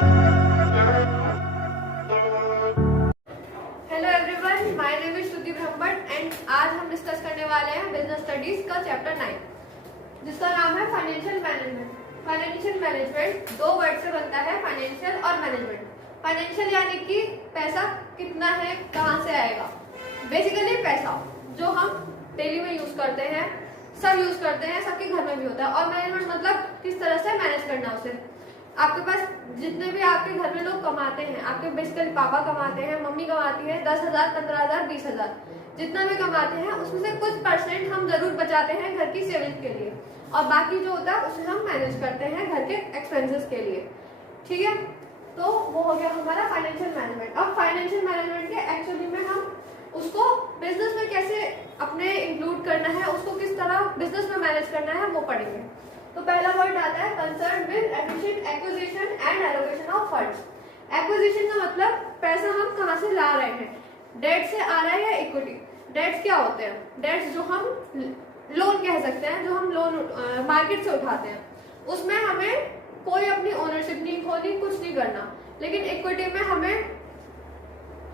Hello everyone, my name is Shruti Brahmbhatt and आज हम discuss करने वाले हैं बिजनेस स्टडीज का चैप्टर 9 जिसका नाम है फाइनेंशियल मैनेजमेंट। फाइनेंशियल मैनेजमेंट दो वर्ड से बनता है, फाइनेंशियल और मैनेजमेंट। फाइनेंशियल यानी कि पैसा कितना है, कहाँ से आएगा। बेसिकली पैसा जो हम डेली में यूज करते हैं, सब यूज करते हैं, सबके घर में भी होता है। और मैनेजमेंट मतलब किस तरह से मैनेज करना उसे। आपके पास जितने भी आपके घर में लोग कमाते हैं, आपके बेसिकली पापा कमाते हैं, मम्मी कमाती है, 10,000, 15,000, 20,000 जितना भी कमाते हैं उसमें से कुछ परसेंट हम जरूर बचाते हैं घर की सेविंग के लिए, और बाकी जो होता है उसे हम मैनेज करते हैं घर के एक्सपेंसेस के लिए। ठीक है, तो वो हो गया हमारा फाइनेंशियल मैनेजमेंट। अब फाइनेंशियल मैनेजमेंट के एक्चुअली में हम उसको बिजनेस में कैसे अपने इंक्लूड करना है, उसको किस तरह बिजनेस में मैनेज करना है, वो पढ़ेंगे। तो पहला वर्ड आता है concern with efficient acquisition and allocation of funds. Acquisition का मतलब पैसा हम कहाँ से ला रहे हैं, डेट से आ रहा है या इक्विटी। डेट्स क्या होते हैं? डेट्स जो हम लोन कह सकते हैं, जो हम लोन मार्केट से उठाते हैं, उसमें हमें कोई अपनी ओनरशिप नहीं खोनी, कुछ नहीं करना। लेकिन इक्विटी में हमें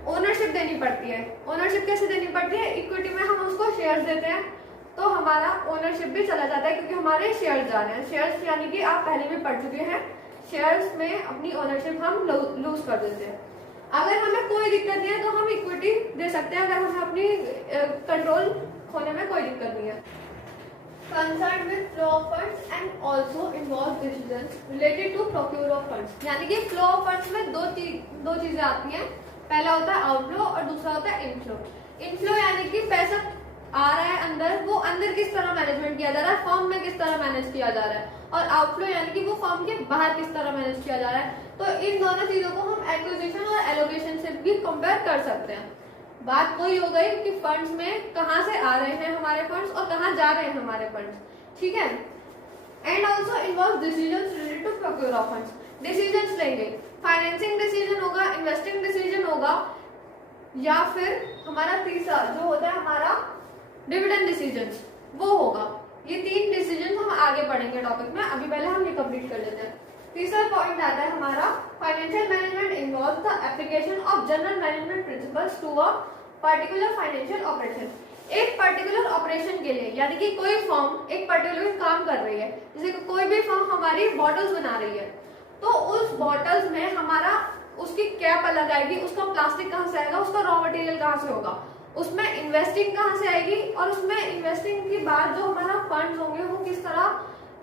ओनरशिप देनी पड़ती है। ओनरशिप कैसे देनी पड़ती है? इक्विटी में हम उसको शेयर्स देते हैं तो हमारा ओनरशिप भी चला जाता है, क्योंकि हमारे शेयर्स जा रहे हैं। शेयर्स यानी कि आप पहले भी पढ़ चुके हैं, शेयर्स में अपनी ओनरशिप हम लूज कर देते हैं। अगर हमें कोई दिक्कत नहीं है तो हम इक्विटी दे सकते हैं, अगर हमें अपनी कंट्रोल खोने में कोई दिक्कत नहीं है। Concern with flow of funds and also involve decisions related to procure of funds. यानी कि फ्लो ऑफ फंड्स में दो चीजें आती हैं। पहला होता है आउटफ्लो और दूसरा होता है इनफ्लो। इनफ्लो यानी कि पैसा आ रहा है अंदर, वो अंदर किस तरह मैनेजमेंट किया जा रहा है, फर्म में किस तरह मैनेज किया जा रहा है। और आउटफ्लो यानी कि वो फर्म के बाहर किस तरह मैनेज किया जा रहा है। तो इन दोनों चीजों को हम एक्विजिशन और एलोकेशन से भी कंपेयर कर सकते हैं। बात वही हो गई कि फंड्स में कहाँ से आ रहे हैं हमारे फंड्स और कहाँ जा रहे हैं हमारे फंड्स। ठीक है, and also involve decisions related to procure of funds. Decisions लेंगे, फाइनेंसिंग डिसीजन होगा, इन्वेस्टिंग डिसीजन होगा, या फिर हमारा तीसरा जो होता है हमारा डिविडेंड डिसीजंस, वो होगा। ये तीन डिसीजन हम आगे पढ़ेंगे टॉपिक में, अभी पहले हम ये कंप्लीट कर लेते हैं। तीसरा पॉइंट आता है हमारा financial management involve the application of general management principles to a particular financial operation. एक पर्टिकुलर ऑपरेशन के लिए, यानी कि कोई फर्म एक पर्टिकुलर काम कर रही है, जैसे कि कोई भी फर्म हमारी बॉटल्स बना रही है, तो उस बॉटल्स में हमारा उसकी कैप अलग आएगी, उसका प्लास्टिक कहाँ से आएगा, उसका रॉ मटेरियल कहाँ से होगा, उसमें इन्वेस्टिंग कहाँ से आएगी, और उसमें इन्वेस्टिंग के बाद जो हमारा फंड्स होंगे वो किस तरह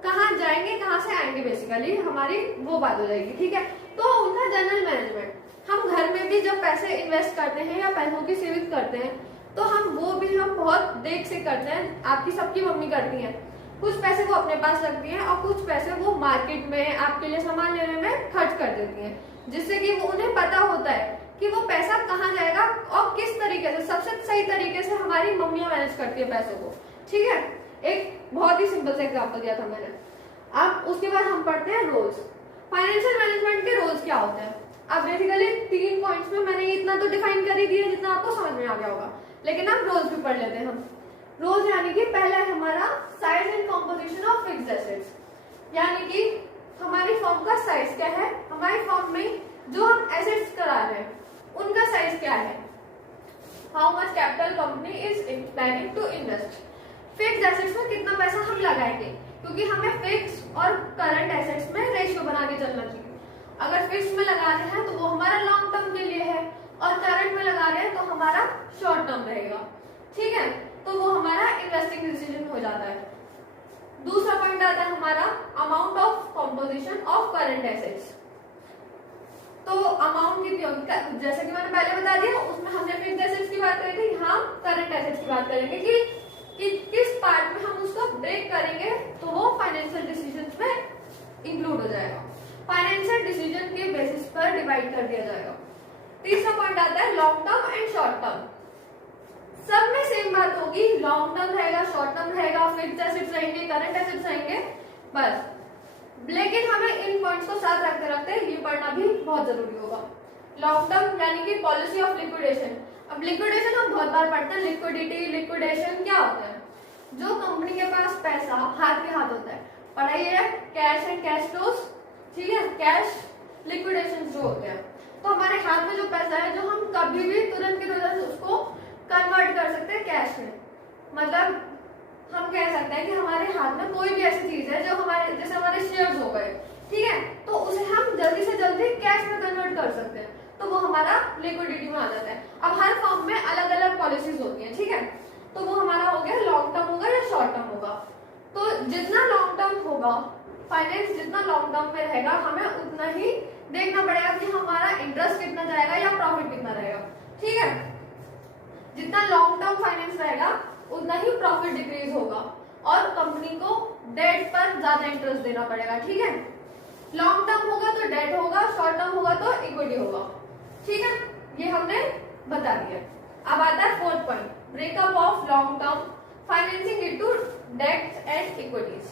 कहाँ जाएंगे, कहाँ से आएंगे, बेसिकली हमारी वो बात हो जाएगी। ठीक है, तो उनका जनरल मैनेजमेंट। हम घर में भी जब पैसे इन्वेस्ट करते हैं या पैसों की सेविंग करते हैं तो हम बहुत देख से करते हैं। आपकी सबकी मम्मी करती हैं। कुछ पैसे वो अपने पास रखती हैं और कुछ पैसे वो मार्केट में आपके लिए सामान लेने में खर्च कर देती हैं, जिससे कि वो उन्हें पता होता है कि वो पैसा कहाँ जाएगा और किस तरीके से, सबसे सही तरीके से हमारी मम्मियां मैनेज करती है पैसों को। ठीक है, एक बहुत ही सिंपल सा एग्जांपल दिया था मैंने। अब उसके बाद हम पढ़ते हैं रोल्स। फाइनेंशियल मैनेजमेंट के रोल्स क्या होते हैं। अब बेसिकली 3 पॉइंट्स में मैंने इतना तो डिफाइन कर ही दिया जितना आपको समझ में आ गया होगा, लेकिन अब रोल्स भी पढ़ लेते हैं हम। रोल्स यानी कि पहला है हमारा size and composition of fixed assets. यानी कि हमारी फर्म का साइज क्या है, हमारी फर्म में जो हम एसेट्स करा रहे हैं उनका साइज क्या है। How much capital company is planning to invest. Fixed assets में कितना पैसा हम लगाएंगे, क्योंकि हमें फिक्स और करंट एसेट्स में रेशियो बना के चलना चाहिए। अगर फिक्स में लगा रहे हैं तो वो हमारा लॉन्ग टर्म के लिए है, और करंट में लगा रहे हैं तो हमारा शॉर्ट टर्म रहेगा। ठीक है, तो वो हमारा इन्वेस्टिंग डिसीजन हो जाता है। दूसरा पॉइंट आता है हमारा amount of composition of current assets. तो अमाउंट कितनी होगी, जैसे कि मैंने पहले बता दिया, उसमें हमने फिक्स्ड एसेट्स की बात करी थी, यहाँ करंट एसेट्स की बात करेंगे कि किस पार्ट में हम उसको ब्रेक करेंगे तो वो फाइनेंशियल डिसीजंस में इंक्लूड हो जाएगा। फाइनेंशियल डिसीजन के बेसिस पर डिवाइड कर दिया जाएगा। तीसरा पॉइंट आता है long term and short term. सब में सेम बात होगी, लॉन्ग टर्म रहेगा, शॉर्ट टर्म रहेगा, फिक्स्ड एसेट्स रहेंगे, करंट एसेट्स रहेंगे, बस। लेकिन हमें इन पॉइंट्स को साथ रखते रखते ये पढ़ना भी बहुत जरूरी होगा। लॉन्ग टर्म यानी कि पॉलिसी ऑफ लिक्विडेशन। अब लिक्विडेशन हम बहुत बार पढ़ते हैं, लिक्विडिटी, लिक्विडेशन क्या होता है। जो कंपनी के पास पैसा हाथ के हाथ होता है, पढ़ाई है कैश एंड कैश फ्लोज। ठीक है, कैश लिक्विडेशन जो होते हैं। तो हमारे हाथ में जो पैसा है जो हम कभी भी तुरंत के तुरंत उसको कन्वर्ट कर सकते हैं कैश में। मतलब हम कह सकते हैं कि हमारे हाथ में कोई भी ऐसी चीज है जो हमारे, जैसे हमारे शेयर्स हो गए, ठीक है, तो उसे हम जल्दी से जल्दी कैश में कन्वर्ट कर सकते हैं, तो वो हमारा लिक्विडिटी में आ जाता है। अब हर फर्म में अलग अलग पॉलिसीज होती हैं, ठीक है, तो वो हमारा हो गया लॉन्ग टर्म होगा या शॉर्ट टर्म होगा। तो जितना लॉन्ग टर्म होगा, फाइनेंस जितना लॉन्ग टर्म में रहेगा, हमें उतना ही देखना पड़ेगा कि हमारा इंटरेस्ट कितना जाएगा या प्रॉफिट कितना रहेगा, ठीक है। जितना लॉन्ग टर्म फाइनेंस रहेगा उतना ही प्रॉफिट डिक्रीज होगा और कंपनी को डेट पर ज्यादा इंटरेस्ट देना पड़ेगा, ठीक है। लॉन्ग टर्म होगा तो डेट होगा, शॉर्ट टर्म होगा तो इक्विटी होगा, ठीक है, ये हमने बता दिया। अब आता है fourth point, breakup of long term financing into debts and equities,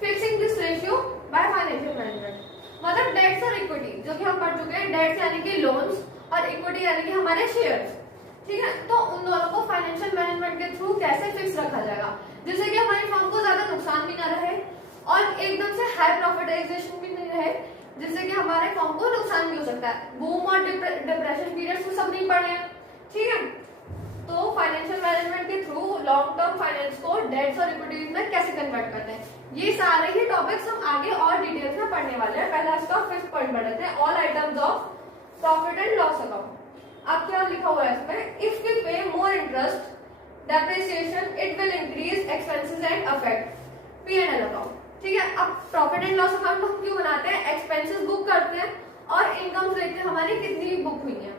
fixing this ratio by financial management. मतलब डेट्स और इक्विटी जो कि हम पढ़ चुके हैं, डेट्स यानी कि लोन्स और इक्विटी यानी कि हमारे शेयर्स, ठीक है। तो उन दोनों को फाइनेंशियल मैनेजमेंट के थ्रू कैसे फिक्स रखा जाएगा जिससे कि हमारी फर्म को ज्यादा नुकसान भी ना रहे और एकदम से हाई प्रॉफिटाइजेशन भी नहीं रहे, जिससे कि हमारे फर्म को नुकसान भी हो सकता है। बूम और डिप्रेशन पीरियड्स तो सब नहीं पढ़े हैं, ठीक है। तो फाइनेंशियल मैनेजमेंट के थ्रू लॉन्ग टर्म फाइनेंस को डेट्स और इक्विटीज में कैसे कन्वर्ट करते हैं, ये सारे ही टॉपिक्स हम आगे और डिटेल्स में पढ़ने वाले हैं। पहला इसका फिफ्थ पॉइंट पढ़ते हैं, all items of profit and loss account. अब क्या लिखा हुआ है इसमें, इफ वी पे more interest depreciation it will increase expenses and affect P&L account, ठीक है। अब प्रॉफिट एंड लॉस अकाउंट हम क्यों बनाते हैं, एक्सपेंसेस बुक करते हैं और इनकम देखते हैं हमारी कितनी बुक हुई है,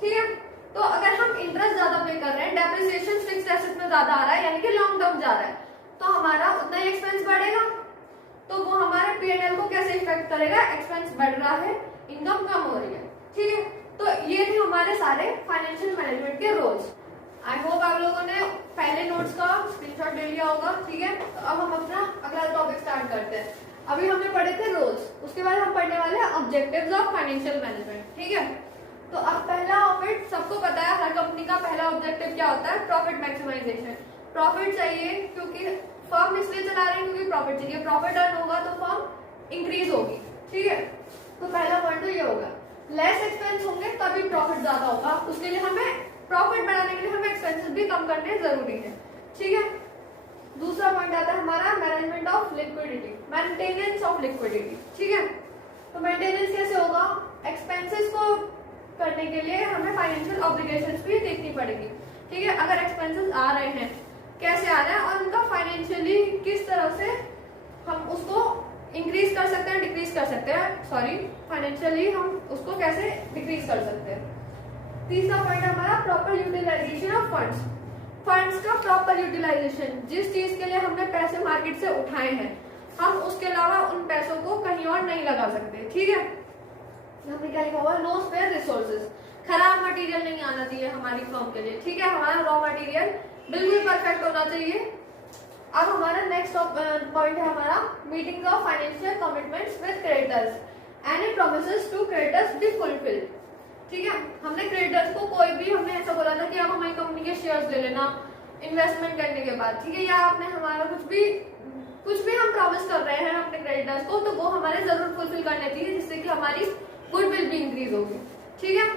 ठीक है। तो अगर हम इंटरेस्ट ज्यादा पे कर रहे हैं, डेप्रिसिएशन फिक्स्ड एसेट में ज्यादा आ रहा है यानी कि लॉन्ग टर्म जा रहा है, तो हमारा उतना ही एक्सपेंस बढ़ेगा, तो वो हमारे P&L को कैसे इफेक्ट करेगा, एक्सपेंस बढ़ रहा है, इनकम कम हो रही है, ठीक है। तो ये थे हमारे सारे फाइनेंशियल मैनेजमेंट के रोल्स। आई होप आप लोगों ने पहले नोट्स का स्क्रीनशॉट ले लिया होगा, ठीक है। तो अब हम अपना अगला टॉपिक स्टार्ट करते हैं। अभी हमने पढ़े थे रोल्स, उसके बाद हम पढ़ने वाले हैं ऑब्जेक्टिव्स ऑफ फाइनेंशियल मैनेजमेंट, ठीक है। तो अब पहला ऑब्जेक्टिव सबको पता है, हर कंपनी का पहला ऑब्जेक्टिव क्या होता है, प्रॉफिट मैक्सिमाइजेशन। प्रॉफिट चाहिए क्योंकि फर्म इसलिए चला रहे हैं क्योंकि प्रॉफिट चाहिए, प्रॉफिट अर्न होगा तो फर्म इंक्रीज होगी, ठीक है। तो पहला पॉइंट तो ये होगा, लेस एक्सपेंस होंगे तभी प्रॉफिट ज्यादा होगा, उसके लिए हमें प्रॉफिट बढ़ाने के लिए हमें एक्सपेंसेस भी कम करने जरूरी है, ठीक है। दूसरा पॉइंट आता है हमारा management of liquidity, maintenance of liquidity, ठीक है। तो मेंटेनेंस कैसे होगा, एक्सपेंसेस को करने के लिए हमें फाइनेंशियल ऑब्लिगेशंस भी देखनी पड़ेगी, ठीक है। अगर एक्सपेंसेस आ रहे हैं, कैसे आ रहे हैं और उनका फाइनेंशियली किस तरह से हम उसको इंक्रीज कर सकते हैं, डिक्रीज कर सकते हैं, सॉरी फाइनेंशियली हम उसको कैसे डिक्रीज कर सकते हैं। तीसरा पॉइंट हमारा proper utilisation of funds, funds का प्रॉपर यूटिलाइजेशन, जिस चीज के लिए हमने पैसे मार्केट से उठाए हैं हम उसके अलावा उन पैसों को कहीं और नहीं लगा सकते, ठीक है। हमने क्या लिखा हुआ, नो स्पेयर रिसोर्सेज, खराब मटेरियल नहीं आना चाहिए हमारी फर्म के लिए, ठीक है। हमारा रॉ मटेरियल बिल्कुल परफेक्ट होना चाहिए। अब हमारा नेक्स्ट पॉइंट है हमारा meeting of financial commitments with creditors, any promises to creditors be fulfilled, ठीक है। हमने क्रेडिटर्स को कोई भी, हमने ऐसा बोला था कि आप हमारी कंपनी के शेयर्स ले लेना इन्वेस्टमेंट करने के बाद, ठीक है, या आपने हमारा कुछ भी हम प्रॉमिस कर रहे हैं अपने क्रेडिटर्स को, तो वो हमारे जरूर फुलफिल करने चाहिए, जिससे कि हमारी गुडविल भी इंक्रीज होगी, ठीक है।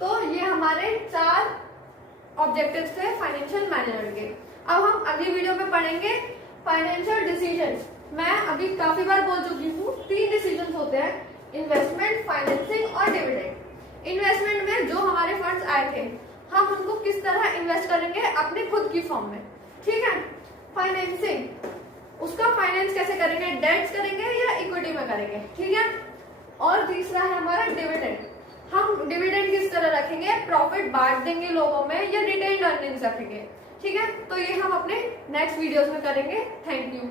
तो ये हमारे 4 ऑब्जेक्टिव्स थे फाइनेंशियल मैनेजमेंट के। अब हम अगली वीडियो में पढ़ेंगे फाइनेंशियल डिसीजंस। मैं अभी काफी बार बोल चुकी हूँ, 3 डिसीजंस होते हैं, इन्वेस्टमेंट, फाइनेंसिंग और डिविडेंड। इन्वेस्टमेंट में जो हमारे फंड्स आए थे हम उनको किस तरह इन्वेस्ट करेंगे अपनी खुद की फर्म में, ठीक है। फाइनेंसिंग, उसका फाइनेंस कैसे करेंगे, डेट्स करेंगे या इक्विटी में करेंगे, ठीक है। और तीसरा है हमारा डिविडेंड, हम डिविडेंड किस तरह रखेंगे, प्रॉफिट बांट देंगे लोगों में या रिटेन्ड अर्निंग्स रखेंगे, ठीक है। तो ये हम अपने नेक्स्ट वीडियोस में करेंगे। Thank you.